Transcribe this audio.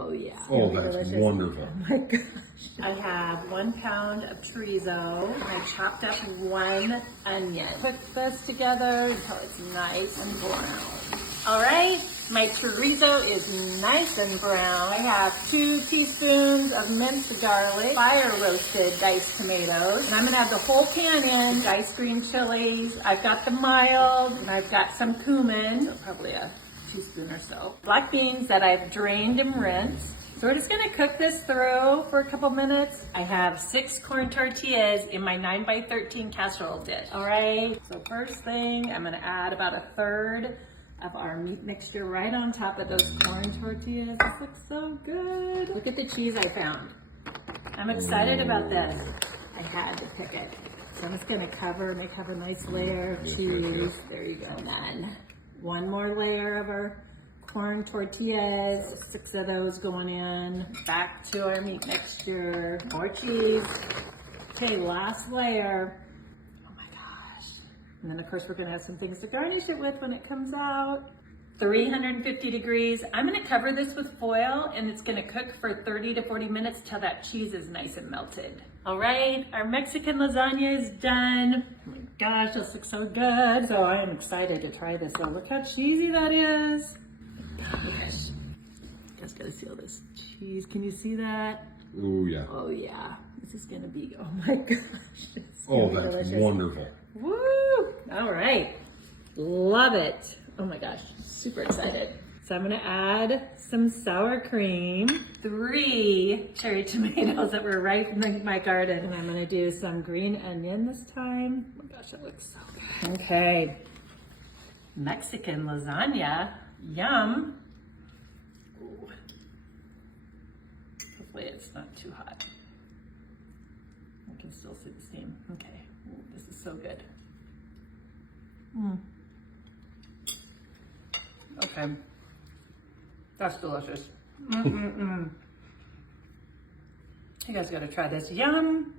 Oh yeah. Oh, that's delicious. wonderful. Oh my gosh. I have 1 pound of chorizo. I chopped up 1 onion. Put this together until it's nice and brown. All right, my chorizo is nice and brown. I have 2 teaspoons of minced garlic, fire roasted diced tomatoes, and I'm gonna have the whole pan in, diced green chilies. I've got the mild, and I've got some cumin, so probably a teaspoon or so. Black beans that I've drained and rinsed. So we're just gonna cook this through for a couple minutes. I have 6 corn tortillas in my 9x13 casserole dish. All right, so first thing, I'm gonna add about 1/3 of our meat mixture right on top of those corn tortillas. This looks so good. Look at the cheese I found. I'm excited about this. I had to pick it. So I'm just gonna have a nice layer of cheese. There you go. And then 1 more layer of our corn tortillas, 6 of those going in. Back to our meat mixture, more cheese. Okay, last layer. Oh my gosh. And then of course we're gonna have some things to garnish it with when it comes out. 350 degrees. I'm gonna cover this with foil and it's gonna cook for 30 to 40 minutes till that cheese is nice and melted. All right, our Mexican lasagna is done. Oh my gosh, this looks so good. So I am excited to try this. So look how cheesy that is. Gosh, you guys gotta see all this cheese. Can you see that? Oh yeah. Oh yeah, this is gonna be, oh my gosh. Oh, that's delicious. Wonderful. Woo! All right, love it. Oh my gosh, super excited. So I'm gonna add some sour cream, 3 cherry tomatoes that were right from my garden, and I'm gonna do some green onion this time. Oh my gosh, that looks so good. Okay, Mexican lasagna, yum. Ooh. Hopefully it's not too hot. I can still see the steam. Okay, ooh, this is so good. Okay, that's delicious. You guys gotta try this. Yum.